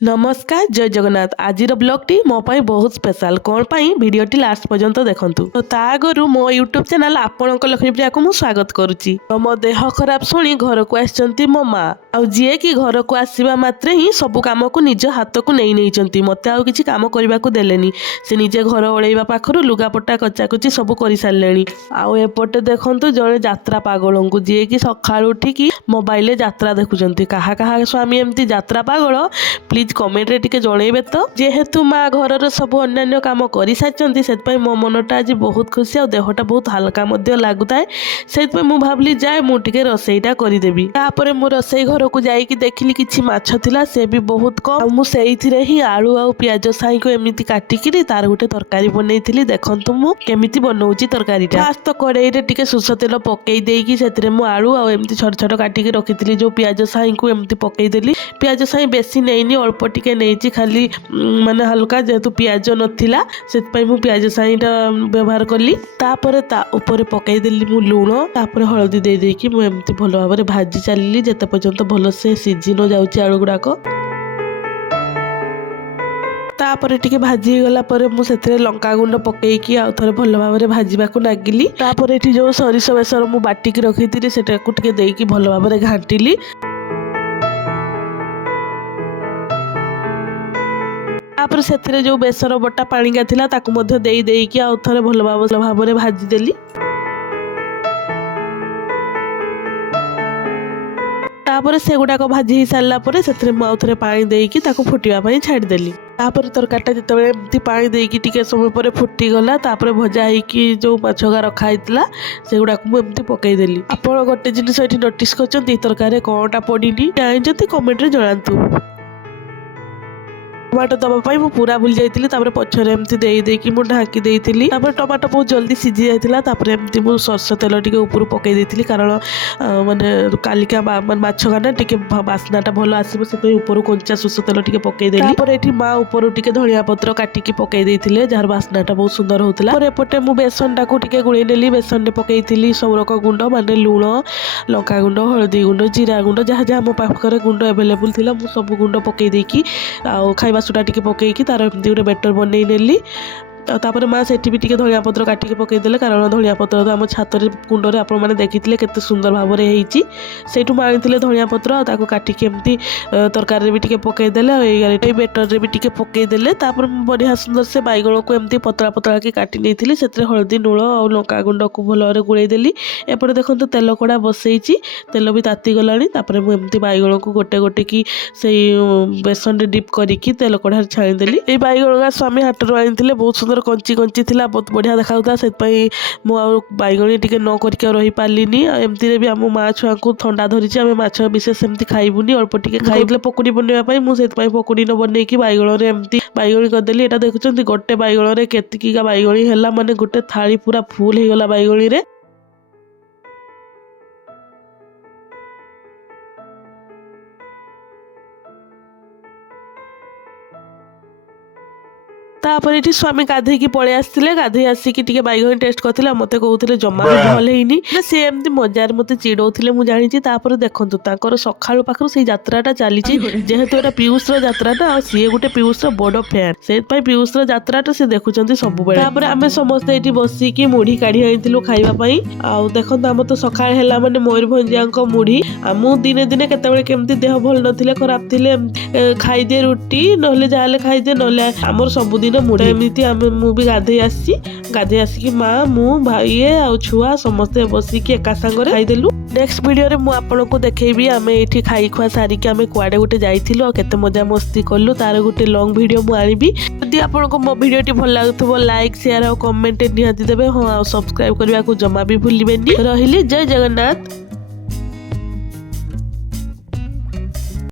नमस्कार जय जगन्नाथ आज ब्लॉग टी मो पाई बहुत स्पेशल कौन पाई वीडियोटी लास्ट पर्यंत देखंतु तो ता आगरु मो यूट्यूब चैनल आपणक लक्ष्मी प्रिया को मु स्वागत करुच्ची। तो मो देह खराब शुणी घर को आसचंती मो माँ आ जी कि घर को आसवा मात्रे ही सब काम को निज हाथ को नहीं मते आउ किछि काम करबा को देलेनी से निजे घर ओळेइबा पाखरु लुगापटा कचाकुची सब कर सारलेनी। आउ एपटे देखंतु जड़े यात्रा पागल को जी कि सकाळु उठिकी मोबाइल यात्रा देखुचंती कहा कहा स्वामी एमती यात्रा पागल प्लीज कमेंट रे टिके जणेबे। तो जेहेतु माँ घर सब अन्य काम कर सारी से मो मनटा आज बहुत खुशी आ देहटा बहुत हल्का लगुए से मु भावली जाए मुझे रोसईटा करदेवी। तापर मु रोसई घर को जाइकी देखिली किछि माछ थिला से भी बहुत कम मुझे ही आलू आ पियाज साई को एमती काटिकी तार गोटे तरकारी बनई देखंतु मु केमिति बनाऊची तरकारीटा। फास्ट तो कड़ाई रे टिके सुस तेल पकई देकी से मु आलू आ एमती छोट छोट काटिकी रखी जो पियाज साई को एमती पकईदेली। पियाज साई बेसी नहीं अल्प टिके नहीं खाली माने हल्का जेहेतु पियाज नथिला से मु पियाज साईटा व्यवहार कली। तापर ता ऊपर पकईदेली मु लुण तापर हलदी दे देकी मु एमती भल भाव भाजी चलली जेते पर्यंत भल से सीझी न जाउची आलू गुड़ाक। तापर टिके भाजी गला परे मु सेथरे लंका गुंड पकेइकी आ थरे भल भाव भाजीबा को नागिली। तापर एठी जो सरिष बेसर मु बाटिकी रखिथिली सेटा को टिके देइकी भल भाव घांटिली। तापर से जो बेसर बटा पाणिका थिला ताकू मध्य देई देइकी आ थरे भल भाव भाजी देली। तापर से गुड़ाक भाजी हो सारा पर से थे पानी देकी फुटापी छाड़देली। तापर तरकारीटा जिते एमती पानी देकी टिके समय पर फुटीगला तापर भजा होगी जो माछगा रखाई से गुड़ाक मुझे पकईदेली। आप गोटे जिनिस ये नोटिस कर तरकारी कौनटा पड़नी जानते कमेंट रे जनातु। टमाटो दवाई मु पूरा भूल जाइली पछरे एमती देकी मु ढाकी देइथिली। टमाटो बहुत जल्दी सीझी जाइथिला तापर एमती मु सरस तेल टिके ऊपर पकई देइथिली कारण माने कालिका माछ गाना टिके बास्नाटा भल आसीबो से ऊपर कंचा सरस तेल टिके पकई देली। तापर एठी माँ ऊपर टिके धनिया पत्र काटिकी पकई देइथिले जार बास्नाटा बहुत सुंदर होउतला। और एपटे मु बेसन टाकू टिके गुळी नेली बेसन रे पकईथिली सबरक गुंड माने लूण लंका गुंड हळदी गुंड जीरा गुंड जहाँ जहाँ मो पाखरे गुंड अवेलेबल थिला मु सब गुंड पकई देकी आ खाइबा सुटा टिके पकईकी तार एमती गोटे बेटर बनई नेली। तापर माँ सेठी भी टिके धनिया पत्र काटिके पकईदेले कारण धनिया पत्र तो आम छाତରେ कुंडरे आपण मैंने देखिथिले केते सुंदर भाव में होईची सेठू मानिथिले धनिया पत्र आ ताको काटिके एमती तरकारी भी टिके पकईदेले ए बेटर रे भी टिके पकईदेले। तापर बढ़िया सुंदर से बैगण को एमती पतला पतला के काटी नेइथिले सेतरे हळदी लूण और लंका गुंड को भल भाव गुळई देली। एपटे देखंतु तेल कड़ा बसईची तेल भी ताती गलानी तापर मु एमती बैगण को गोटे गोटे की सेई बेसन रे डिप करिकी तेल कड़ा छाणीदेली। ए बैगण स्वामी हाटरू आनिथिले बहुत सुंदर कंची कंची थिला बहुत बढ़िया देखाउता से मु बैगणी टिके न करके रही पार्लिनी। एमती भी आम माँ छुआ को थंडा धरी आम माछ विशेष एमती खाइबुनी अल्प टिके खाइले पकुड़ी बनवाई मुझे पकुड़ी न बनईकी बैगण रे एमती बैगणी करदेली। एटा देखुचंती गोटे बैगण रे केतिकीका बैगणी हैला माने गोटे थाली पूरा फुल हो गला बैगणी रे। तापर ये स्वामी गाधेकी पलि आसते गाधे आसिकी टिके बैगणी टेस्ट करते मत कहते जमा भी भल होनी सी एमती मजार मत चिड़ौले मुझे जानी। तापर देखंतु ताकर सकाळु पाखरु से यात्राटा चली जेहेतु एटा पीयूष यात्राटा सी गोटे पीयूष बड़ फैन से पीयूष यात्राटा से देखुं सब बेले। तापर आम समस्ते ये बसिकी मुढ़ी काढ़ी आनी खाइबापी आउ देखो आम तो सकाळ है माने मयूरभंजिया मुढ़ी आम दिने दिने केतबेले केमती देह भल नथिले खराब थिले खाइदे रुटी नहले जाले खाइदे नहले आमर सबुदिन मुढ़े एमती मु भी गाधे आसिकी माँ मु भाई आ छुआ समस्ते बसिकी एका सांगरे खाइदेलु। नेक्स्ट वीडियो रे मु आपनको देखैबी आमे एठी खाई खुआ सारिकी आमे कुआडे गोटे जाइथिलु आ केते मजा मस्ती करलु तार गोटे लॉन्ग वीडियो मु आनिबी। यदि आपनको मो वीडियोटी भल लागुथबो लाइक शेयर और कमेंट निहाती देबे। हां सब्सक्राइब करबा को जमा भी भूलिबेनी। रहिली जय जगन्नाथ।